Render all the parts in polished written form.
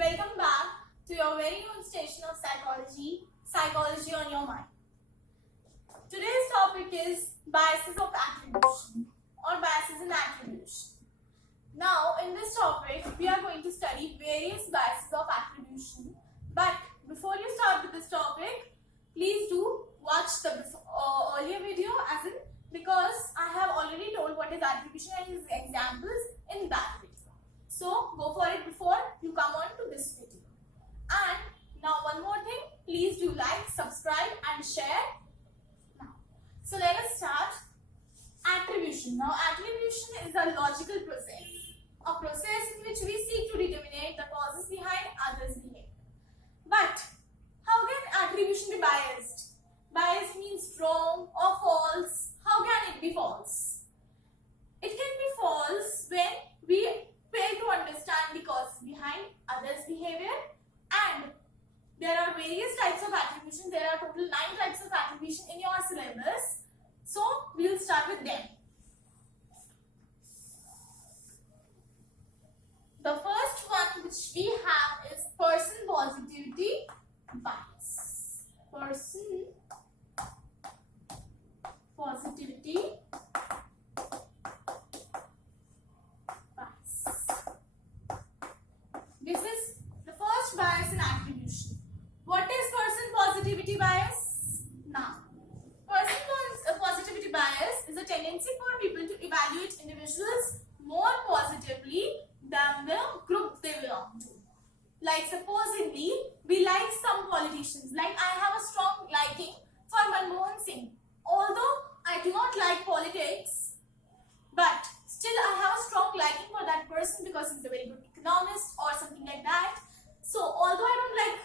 Welcome back to your very own station of psychology, Psychology on Your Mind. Today's topic is biases of attribution or biases in attribution. Now, in this topic, we are going to study various biases of attribution. But before you start with this topic, please do watch the earlier video because I have already told what is attribution and its examples in that video. So, go for it before you come on to this video. And now one more thing, please do like, subscribe and share. So let us start. Attribution. Now attribution is a logical process in which we seek to determine the causes behind others' behavior. But how can attribution be biased? Biased means wrong or false. How can it be false? It can be false when we fail to understand the causes behind others' behavior, and there are various types of attribution. There are total 9 types of attribution in your syllabus. So we will start with them. The first one which we have is person positivity bias. Person positivity bias. This is the first bias in attribution. What is person positivity bias? Now, person positivity bias is a tendency for people to evaluate individuals more positively than the group they belong to. Like supposedly, we like some politicians. Like I have a strong liking for Manmohan Singh. Although I do not like politics, but still I have a strong liking for that person because he's a very good economist or something like that. So although I don't like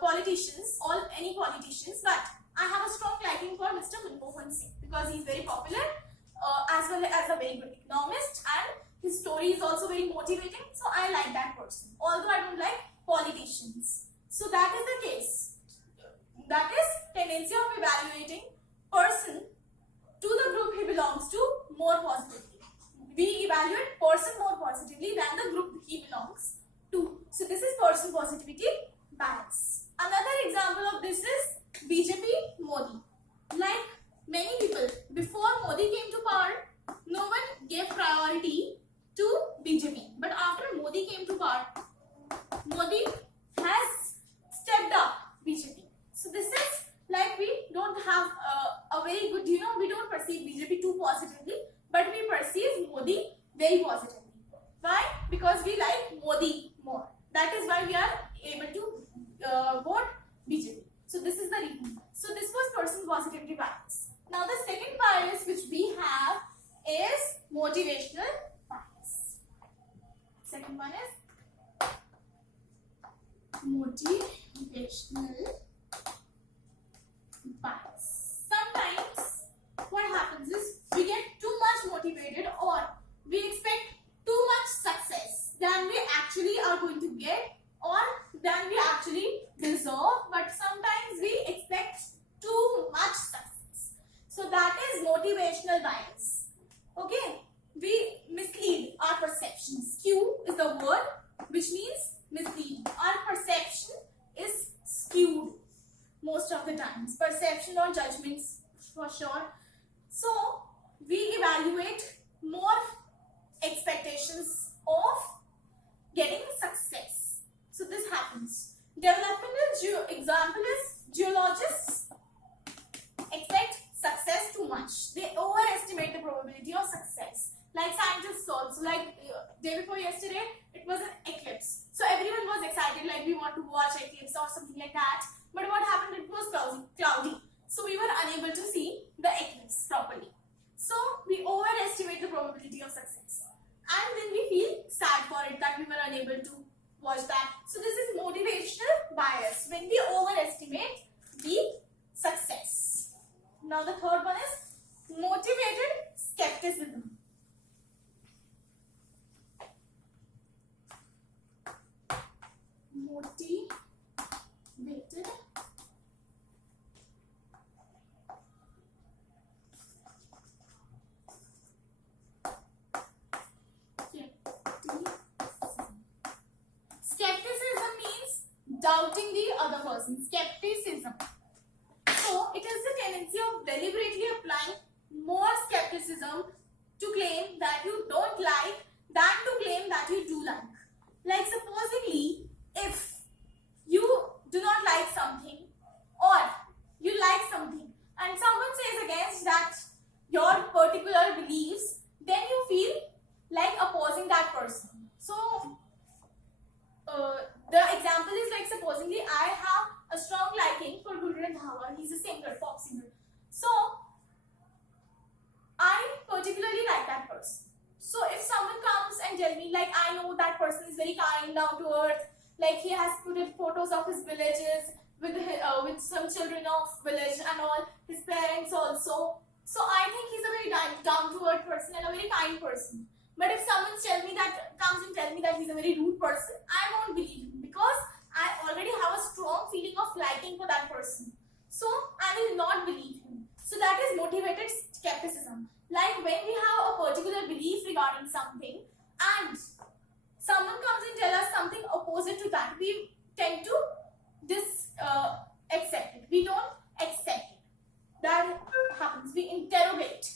politicians or any politicians, but I have a strong liking for Mr. Manmohan Singh because he's very popular as well as a very good economist, and his story is also very motivating. So I like that person, although I don't like politicians. So that is the case. That is tendency of evaluating person to the group he belongs to more positively. We evaluate person more positively than the group he belongs to. So this is person positivity bias. Another example of this is BJP Modi. Like many people, before Modi came to power, no one gave priority to BJP. But after Modi came to power, Modi has stepped up BJP. So this is like we don't have a very good, we don't perceive BJP too positively, but we perceive Modi very positively. Why? Because we like Modi more. That is why we are able to vote BJP. So this is the reason. So this was person positivity bias. Now the second bias which we have is motivational bias. Second one is motivational bias. Sometimes what happens is we get too much motivated, or we expect too much success than we actually are going to get or than we actually deserve, but sometimes we expect too much success. So that is motivational bias. Okay, we mislead our perception. Skew is the word which means mislead. Our perception is skewed most of the times. Perception or judgments for sure. So we evaluate more expectations of getting success. So this happens. Developmental example is geologists expect success too much. They overestimate the probability of success. Like scientists also, like day before yesterday, it was an eclipse. So everyone was excited, like we want to watch eclipse or something like that. But what happened? It was cloudy. So we were unable to see the eclipse properly. So we overestimate the probability of success. And then we feel sad for it that we were unable to watch that. So this is motivational bias, when we overestimate the success. Now the third one is motivated skepticism. Motivated doubting the other person, skepticism. So it is the tendency of deliberately applying more skepticism to claim that you don't like than to claim that you do like. Like supposedly, if you do not like something or you like something and someone says against that your particular beliefs, then you feel like opposing that person. So the example is like supposedly I have a strong liking for Guru Randhawa. He's a singer, pop singer. So I particularly like that person. So if someone comes and tell me like I know that person is very kind, down to earth, like he has put in photos of his villages with some children of village and all, his parents also. So I think he's a very down to earth person and a very kind person. But if someone comes and tell me that he's a very rude person, I won't believe him because I already have a strong feeling of liking for that person. So I will not believe him. So that is motivated skepticism. Like when we have a particular belief regarding something and someone comes and tells us something opposite to that, we tend to accept it. We don't accept it. That happens. We interrogate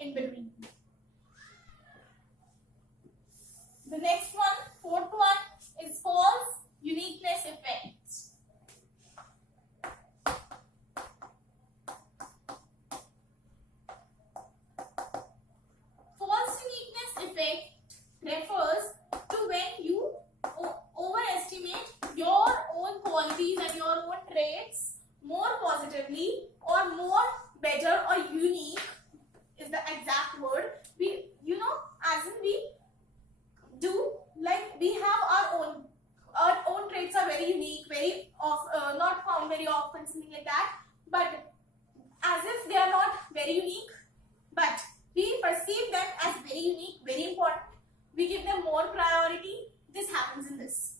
in between. The next one, fourth one, is false uniqueness effect. False uniqueness effect refers to when you overestimate your own qualities and your own traits more positively or more better or unique is the exact word. We, as in we do, like we have our own traits are very unique, very not found very often, something like that, but as if they are not very unique, but we perceive them as very unique, very important. We give them more priority. This happens in this.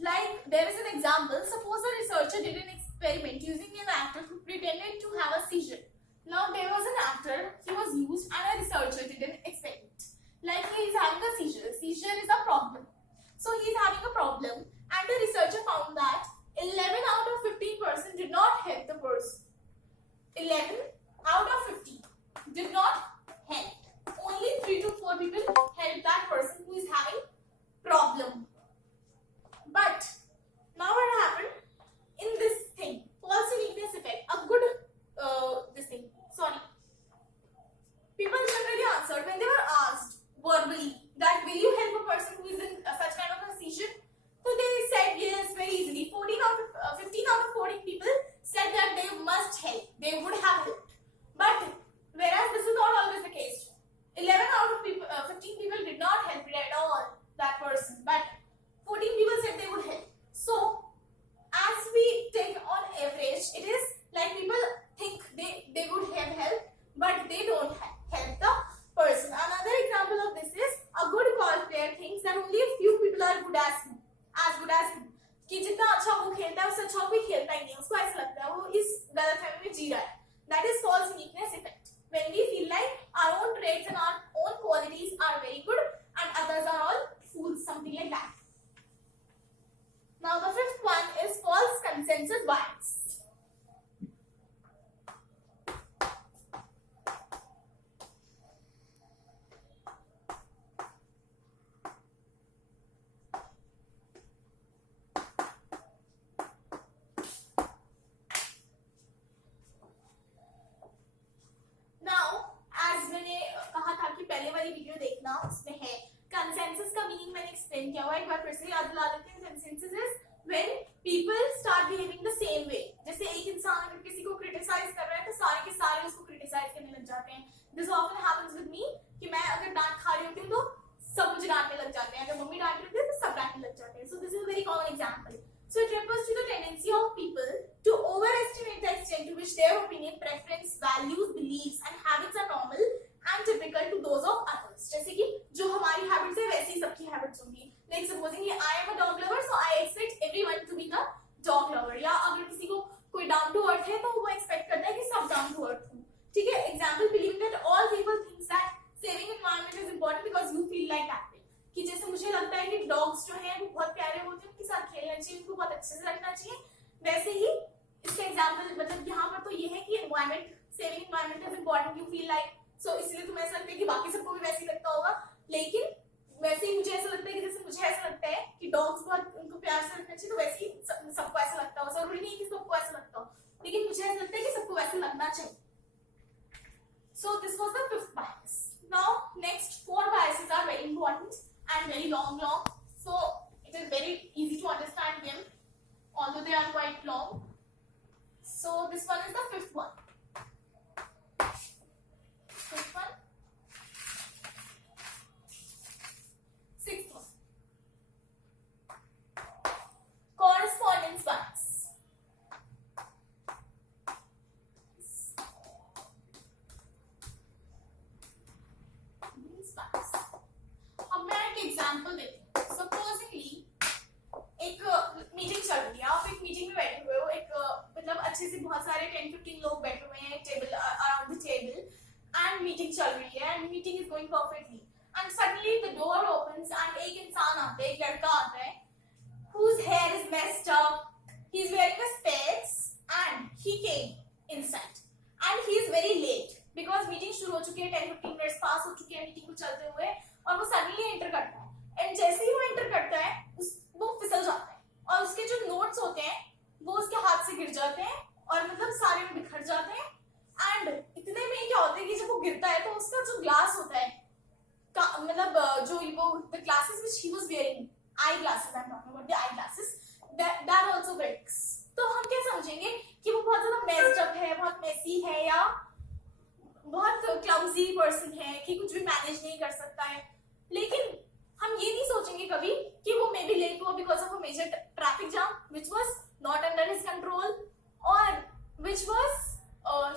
Like there is an example. Suppose a researcher did an experiment using an actor who pretended to have a seizure. Now there was an actor, he was used, and a researcher did an experiment. Like he is having a seizure. Seizure is a problem. So he is having a problem, and the researcher found that 11 out of 15% did not help the person. 11 out of 15 did not help. Only 3 to 4 people helped that person who is having problem. But now what happened in this thing? False uniqueness effect. A good people generally answered when they were asked verbally that will you help a person who is in such kind of a seizure? So they said yes very easily. 15 out of 14 people said that they must help. They would have helped. But whereas this is not always the case. 11 out of 15 people did not help at all that person. But 14 people said they would help. So as we take on average, it is like people think they would have help, but they don't help the person. Another example of this is a good golf player thinks that only a few people are good as him. कि जितना अच्छा वो खेलता है उससे अच्छा कोई खेलता ही नहीं, उसको ऐसा लगता है वो इस गलतफहमी में जी रहा है. That is false uniqueness effect. When we feel like our own traits and our own qualities are very good and others are all fools, something like that. Now the fifth one is false consensus bias. Video देखना, उसमें है consensus का meaning मैंने explain किया हुआ है, एक बार फिर से याद दिला देते हैं. Consensus is when people start behaving the same way. जैसे एक इंसान अगर किसी को क्रिटिसाइज कर रहा है तो सारे के सारे उसको क्रिटिसाइज करने लग जाते हैं. This often happens with me कि मैं अगर डांट खा रही होती हूं तो सब मुझे डांटने लग जाते हैं, अगर मम्मी डांट रही होती है तो सब डांटने लग जाते हैं. So this is a very common example. So it refers to the tendency of people to overestimate the extent to which their opinion, preference, values, beliefs and habits are normal and typical to those of others. जैसे कि जो हमारी habits है वैसी सबकी habits होंगी. Like supposing I am a dog lover, so I expect everyone to be the dog lover. या अगर किसी को कोई down to earth है तो वो expect करता है कि सब down to earth हो. ठीक है? Example, believing that all people thinks that saving environment is important because you feel like that way. कि जैसे मुझे लगता है कि डॉग्स जो हैं वो बहुत प्यारे होते हैं, उनके साथ खेलना चाहिए, बहुत अच्छे से रखना चाहिए। वैसे ही इसका एग्जाम्पल मतलब यहाँ पर तो ये है कि environment, saving environment is important, you feel like, so इसलिए तुम्हें ऐसा लगता है कि बाकी सबको भी वैसे ही लगता होगा, लेकिन वैसे ही मुझे ऐसा लगता है कि जैसे मुझे ऐसा लगता है कि डॉग्स बहुत उनको प्यार से रखना चाहिए, तो वैसे ही सबको ऐसा लगता हो। जरूरी नहीं कि सबको ऐसा लगता हो, लेकिन मुझे ऐसा लगता है कि सबको वैसे लगना चाहिए। So this was the fifth bias. Now next four biases are very important and very long. So it is very easy to understand them, although they are quite long. So this one is the fifth one. Fifth one. Sixth one. Correspondence bias. अब मैं एक example देती हूँ। Supposedly एक meeting चल रही है, आप एक मीटिंग में बैठे हुए हो, एक मतलब अच्छे से बहुत सारे 10-15 लोग बैठे हुए हैं table around the table, and meeting चल रही है and meeting is going perfectly, and suddenly the door opens and एक इंसान आता है, एक लड़का आता है, whose hair is messed up, he is wearing a specs and he came inside and he is very late because meeting शुरू हो चुकी है, 10-15 मिनट्स पास हो चुके हैं मीटिंग को चलते हुए, और वो सडनली एंटर करता है, एंड जैसे ही वो एंटर करता है वो फिसल जाता है, और उसके जो नोट्स होते हैं वो उसके हाथ से गिर जाते हैं और मतलब सारे में बिखर जाते हैं, एंड इतने में क्या होता है कि जब वो गिरता है तो उसका जो ग्लास होता है, मतलब जो वो the glasses which he was wearing, eye glasses, I am talking about the eye glasses, that also breaks. तो हम क्या समझेंगे कि वो बहुत ज्यादा मेस्ड अप है, बहुत मेसी है, या बहुत क्लमजी पर्सन है कि कुछ भी मैनेज नहीं कर सकता है, लेकिन हम ये नहीं सोचेंगे कभी कि वो मे बी लेट हुआ because of a major traffic jam which was not under his control, और which was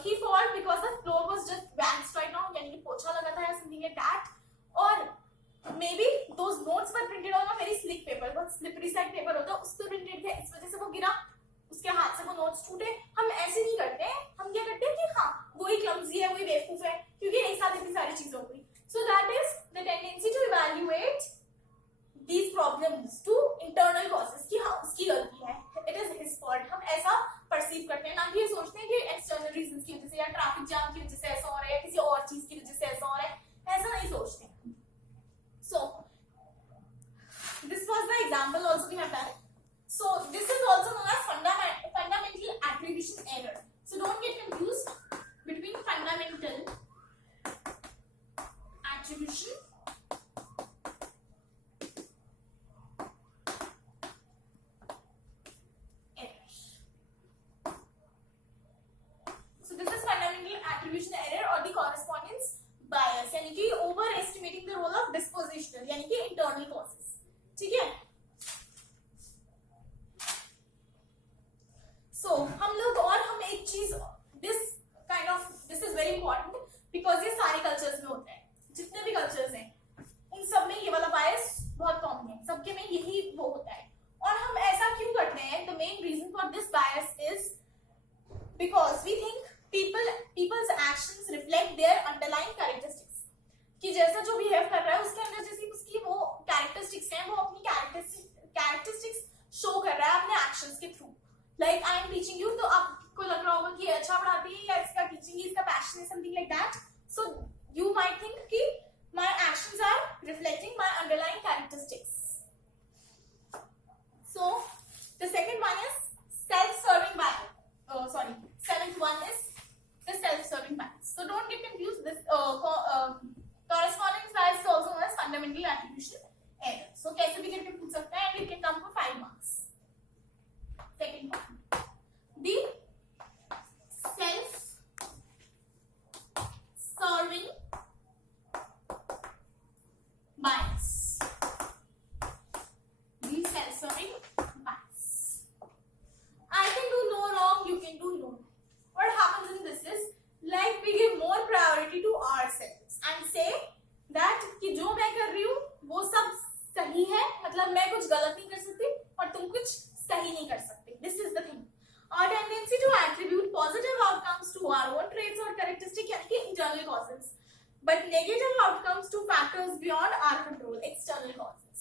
he fault because the floor was just waxed right now, यानी कि पोछा लगा था या समथिंग लाइक दैट, और maybe those notes were printed on a very slick paper, बहुत slippery side paper होता है, उस पर प्रिंटेड थे, इस वजह से वो गिरा, उसके हाथ से वो नोट्स टूटे। हम ऐसे नहीं करते हैं, हम क्या करते हैं कि हाँ वही क्लमजी है, वही बेवकूफ है, क्योंकि एक साथ इतनी सारी चीजें हो गई। So that is the tendency to evaluate these problems to internal causes, कि हाँ उसकी गलती है, इट इज हिज फॉल्ट, हम ऐसा परसीव करते हैं, ना कि ये सोचते हैं कि एक्सटर्नल रीजंस की वजह से या ट्रैफिक जाम की वजह से ऐसा हो रहा है या किसी और चीज की वजह से ऐसा हो रहा है, ऐसा नहीं सोचते। So this was the example also we have done. So this is also known as fundamental attribution error. So don't get confused between fundamental attribution error. So this is fundamental attribution error or the correspondence bias, यानी कि over estimating the role of dispositional, यानी कि internal causes, ठीक है। सो हम लोग, और हम एक चीज, this is very important because ये सारे कल्चर्स में होता है, जितने भी कल्चर्स हैं उन सब में ये वाला बायस बहुत कॉमन है, सबके में यही वो होता है, और हम ऐसा क्यों करते हैं? The main reason for this bias is because we think people's actions reflect their underlying characteristics, कि जैसा जो बिहेव कर रहा है उसके अंदर जैसी उसकी वो कैरेक्टरिस्टिक्स हैं, वो अपनी कैरेक्टरिस्टिक्स शो कर रहा है अपने एक्शंस के through. Like I am teaching you, तो आपको लग रहा होगा कि अच्छा पढ़ाती है या इसका टीचिंग इसका पैशन है, something like that, so you might think कि my actions are reflecting my underlying characteristics. So the second one is self-serving bias. Seventh one is the self-serving bias. So don't get confused. This correspondence bias is also known as fundamental attribution error. So कैसे भी करके पूछ सकता है, and it can come for 5 marks. Second one, the self-serving bias. The self-serving bias. I can do no wrong, you can do no. What happens in this is, like we give more priority to ourselves and say that कि जो मैं कर रही हूँ वो सब सही है, मतलब मैं कुछ गलत नहीं कर सकती और तुम कुछ सही नहीं कर सकते. This is the thing. Our tendency to attribute positive outcomes to our own traits or characteristics, यानी कि internal causes, but negative outcomes to factors beyond our control, external causes.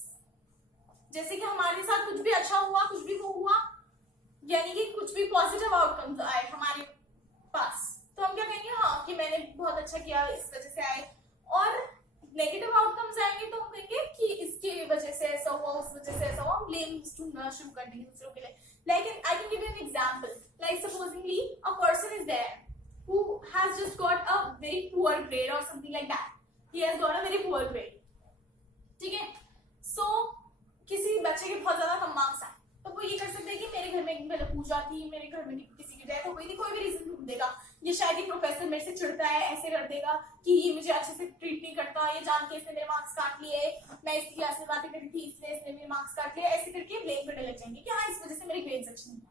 जैसे कि हमारे साथ कुछ भी अच्छा हुआ, कुछ भी वो हुआ, यानी कि कुछ भी पॉजिटिव आउटकम्स आए हमारे पास, तो हम क्या कहेंगे, हाँ कि मैंने बहुत अच्छा किया, इस वजह से आए। और नेगेटिव आउटकम्स आएंगे तो हम कहेंगे कि इसकी वजह से ऐसा हुआ, उस वजह से ऐसा हुआ, हम ब्लेम ढूंढना शुरू कर देंगे दूसरों के लिए। Like I can give you an example. Like supposingly a person is there who has just got a very poor grade or something like that. He has got a very poor grade. ठीक है? So किसी बच्चे के बहुत ज्यादा कम marks आए, तो वो ये कर सकते हैं कि मेरे घर में पहले पूजा थी, मेरे घर में किसी की डेथ हो गई थी, कोई भी रीजन ढूंढ देगा। ये शायद ही प्रोफेसर मेरे से चिढ़ता है, ऐसे कर देगा कि ये मुझे अच्छे से ट्रीट नहीं करता, ये जान के इसने मेरे मार्क्स काट लिए, मैं इसकी क्लास में बातें करी थी इसलिए इसने मेरे मार्क्स काट लिए, ऐसे करके ब्लेम करने लग जाएंगे कि हाँ इस वजह से मेरे ग्रेड्स अच्छे नहीं है।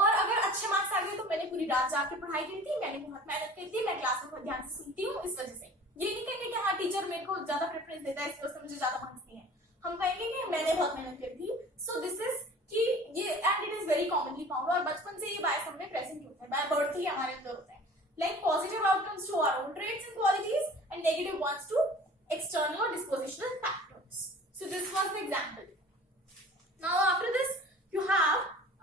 और अगर अच्छे मार्क्स आ गए तो मैंने पूरी रात जाके पढ़ाई की थी, मैंने बहुत मेहनत की थी, मैं क्लास में बहुत ध्यान से सुनती हूँ, इस वजह से। ये नहीं कहेंगे कि हाँ टीचर मेरे को ज्यादा प्रेफरेंस देता है इसलिए उसने मुझे ज्यादा मार्क्स दिए हैं, हम कहेंगे कि मैंने बहुत मेहनत करी थी। सो दिस इज कि ये and it is very commonly found, और बचपन से ये बायस हमें प्रेजेंट होता है, बाय बर्थ ही हमारे अंदर होता है। Like positive outcomes to our own traits and qualities and negative ones to external or dispositional factors. So this was the example. Now after this you have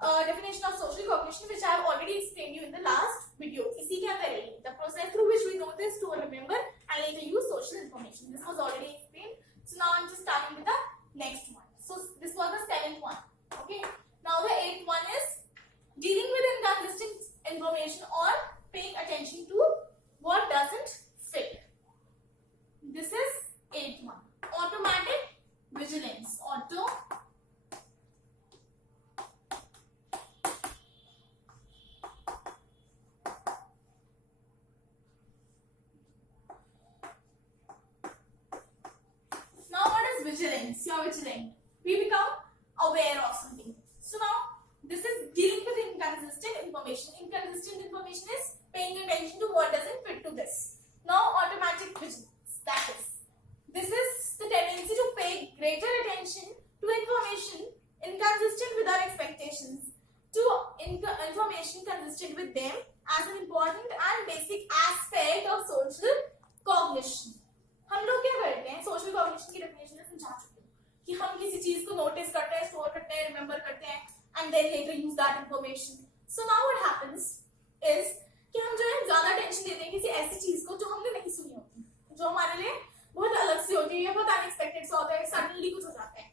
a definition of social cognition which I have already explained you in the last video. इसी के अंदर है the process through which we notice to remember and later use social information. This was already explained. So now I'm just starting with the next one. So this was the 7th one. Okay. Now the 8th one is dealing with inconsistent information or paying attention to what doesn't fit. This is 8th one. Automatic vigilance. Auto Now what is vigilance? You're vigilant. We become aware of something. So now this is dealing with inconsistent information. Inconsistent information is paying attention to what doesn't fit to this. Now automatic vigilance. That is, this is the tendency to pay greater attention to information inconsistent with our expectations, to information consistent with them as an important and basic aspect of social cognition. हम लोग क्या करते हैं, social cognition की definition में समझा चुके हैं कि हम किसी चीज को नोटिस करते हैं, स्टोर करते हैं, रिमेंबर करते हैं and then later use that information. So now what happens is कि हम जो है ज्यादा टेंशन देते हैं किसी ऐसी चीज को जो हमने नहीं सुनी होती, जो हमारे लिए बहुत अलग से होती है या बहुत अनएक्सपेक्टेड सा होता है, सडनली कुछ हो जाता है.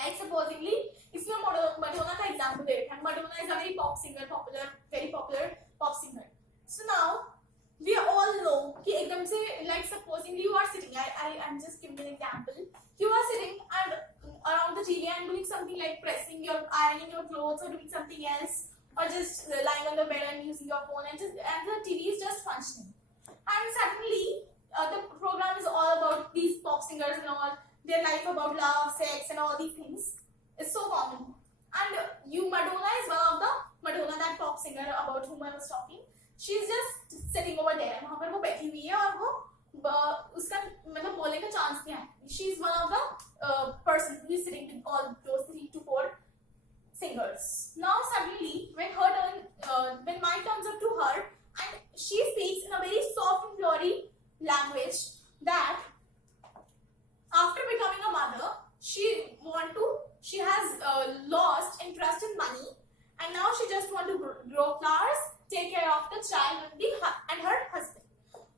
लाइक सपोजिंगली इसमें मडोना का एग्जांपल दे रहे हैं. Madonna is a very pop singer, very popular pop singer. So now we all know कि एकदम से like supposingly you are sitting, I'm just giving an example. You are sitting and around the TV and doing something like pressing your, ironing your clothes or doing something else, or just lying on the bed and using your phone and the TV is just functioning. And suddenly the program is all about these pop singers and all their life about love, sex and all these things. It's so common. And Madonna is one of the Madonna, that pop singer about whom I was talking. She is just sitting over there. वहाँ पर वो बैठी हुई है और वो उसका मतलब बोलने का चांस नहीं है. She is one of the person who is sitting with all those 3 to 4 singers. Now suddenly when my turns up to her and she speaks in a very soft and flowery language that after becoming a mother she has lost interest in money and now she just want to grow flowers, take care of the child and her husband.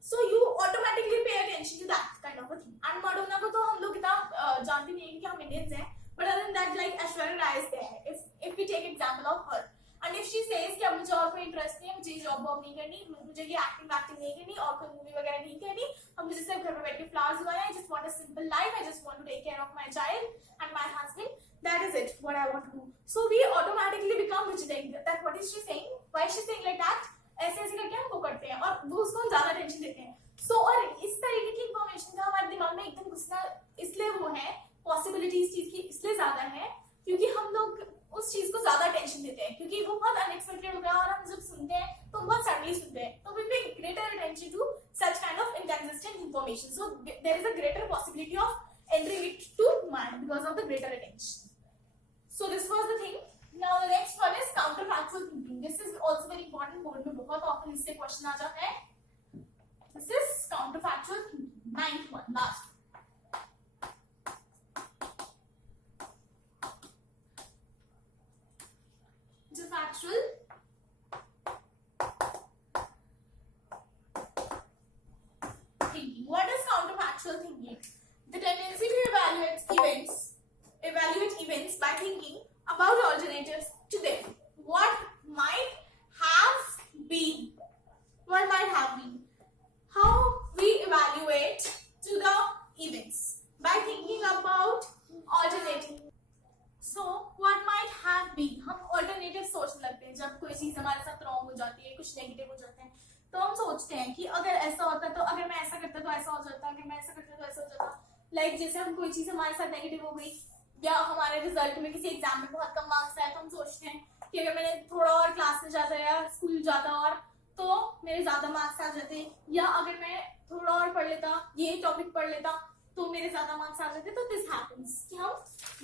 So you automatically pay attention to that kind of a thing. And Madonna को तो हम लोग इतना जानते नहीं हैं कि हम Indians हैं, but other than that like Aishwarya Rai is there. If we take example of her, and if she says कि अब मुझे और कोई इंटरेस्ट नहीं है, मुझे जॉब वॉब नहीं करनी, मुझे ये एक्टिंग नहीं करनी और कोई मूवी वगैरह नहीं करनी, हम मुझे सिर्फ घर में बैठ के फ्लावर्स उगाना है, I just want a simple life, I just want to take care of my child and my husband. That is it, what I want to do. So we automatically become vigilant. That what is she saying? Why is she saying like that? ऐसे ऐसे करके हम वो करते हैं और वो उसको हम ज्यादा टेंशन देते हैं. So और इस तरीके की इंफॉर्मेशन का हमारे दिमाग में एकदम घुसना इसलिए वो है, पॉसिबिलिटी इस चीज की इसलिए ज्यादा है क्योंकि हम लोग उस चीज को ज्यादा टेंशन देते हैं क्योंकि वो बहुत अनएक्सपेक्टेड होता है और हम जब सुनते हैं तो हम बहुत सडनली सुनते हैं, तो we pay greater attention to such kind of inconsistent information. So there is a greater possibility of entering it to mind because of the greater attention. So this was the thing. Now the next one is counterfactual thinking. This is also very important. Board में बहुत often इससे question आ जाता है. This is counterfactual thinking. 9th one, last. कुछ negative हो जाते हैं। तो हम सोचते हैं कि अगर ऐसा होता तो, अगर मैं ऐसा करता तो ऐसा हो जाता, अगर मैं ऐसा करता तो ऐसा हो जाता। लाइक जैसे हम कोई चीज हमारे साथ नेगेटिव हो गई, या हमारे रिजल्ट में किसी एग्जाम में बहुत कम मार्क्स आए, तो हम सोचते हैं कि अगर मैंने थोड़ा और क्लास में जाता या स्कूल जाता और तो मेरे ज्यादा मार्क्स आ जाते, या अगर मैं थोड़ा और पढ़ लेता, ये टॉपिक पढ़ लेता तो मेरे ज्यादा मार्क्स आ जाते। तो दिस हैपेंस कि हम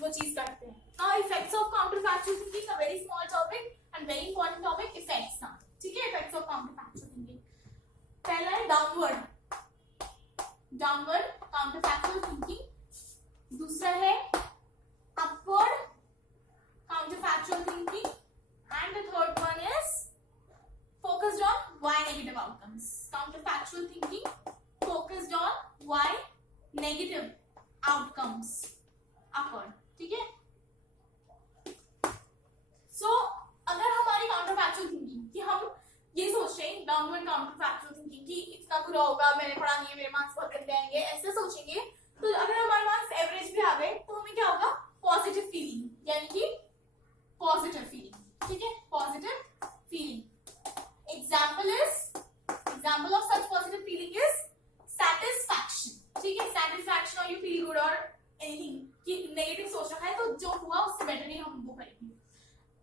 वो चीज करते हैं। Now effects of counter factual thinking, a very small topic and very important topic, effects ना, ठीक है। Effects of counter factual thinking, पहला है डाउनवर्ड काउंटर फैक्चुअल थिंकिंग, दूसरा है upward counter factual thinking, and the third one is focused on why negative outcomes. Counterfactual thinking focused on why negative outcomes. Upward, ठीक है। So अगर हमारी counterfactual thinking कि हम ये सोच रहे हैं, डाउनवर्ड counterfactual thinking कि इतना बुरा होगा, मैंने पढ़ा नहीं है, मेरे मार्क्स बहुत गंदे आएंगे, ऐसे सोचेंगे, तो अगर हमारे मार्क्स एवरेज भी आ गए तो हमें क्या होगा, पॉजिटिव फीलिंग, यानी कि पॉजिटिव फीलिंग, ठीक है, positive feeling. Example of such positive feeling is satisfaction, ठीक है, satisfaction, और you feel good और anything कि नेगेटिव सोच रखा है तो जो हुआ उससे बेटर ही हम वो करेंगे।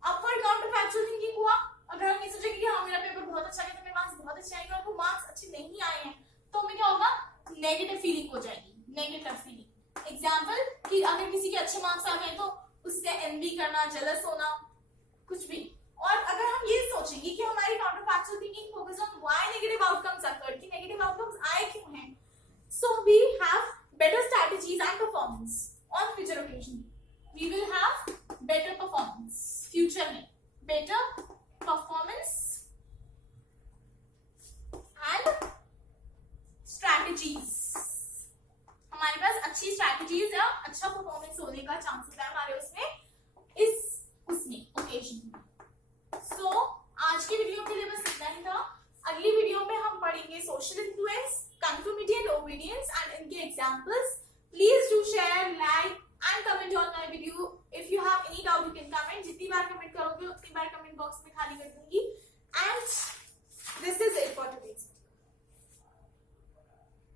अपवर्ड काउंटर फैक्चुअल थिंकिंग हुआ, अगर हम ये सोचेंगे कि हाँ मेरा पेपर बहुत अच्छा गया तो मेरे मार्क्स बहुत अच्छे आएंगे, और वो मार्क्स अच्छे नहीं आए हैं तो हमें क्या होगा, नेगेटिव फीलिंग हो जाएगी, नेगेटिव फीलिंग। एग्जाम्पल कि अगर किसी के अच्छे मार्क्स आ गए तो उससे एनवी करना, जेलस होना, कुछ भी। और अगर हम ये सोचेंगे कि हमारी counter factual thinking focus on why negative outcomes occurred, कि नेगेटिव आउटकम्स आए क्यों हैं, so we have better strategies and performance on future occasion, we will have better performance future में, बेटर परफॉर्मेंस एंड स्ट्रेटजीज, हमारे पास अच्छी strategies या अच्छा परफॉर्मेंस होने का चांसेस है हमारे उसमें, उसमें ओकेजन में। सो आज की वीडियो के लिए बस इतना ही था। अगली वीडियो में हम पढ़ेंगे social influence, conformity and obedience and इनके examples. Please do share, like and comment on my video. If you have any doubt you can comment, जितनी बार कमेंट करोगे उतनी बार कमेंट बॉक्स में खाली कर दूंगी।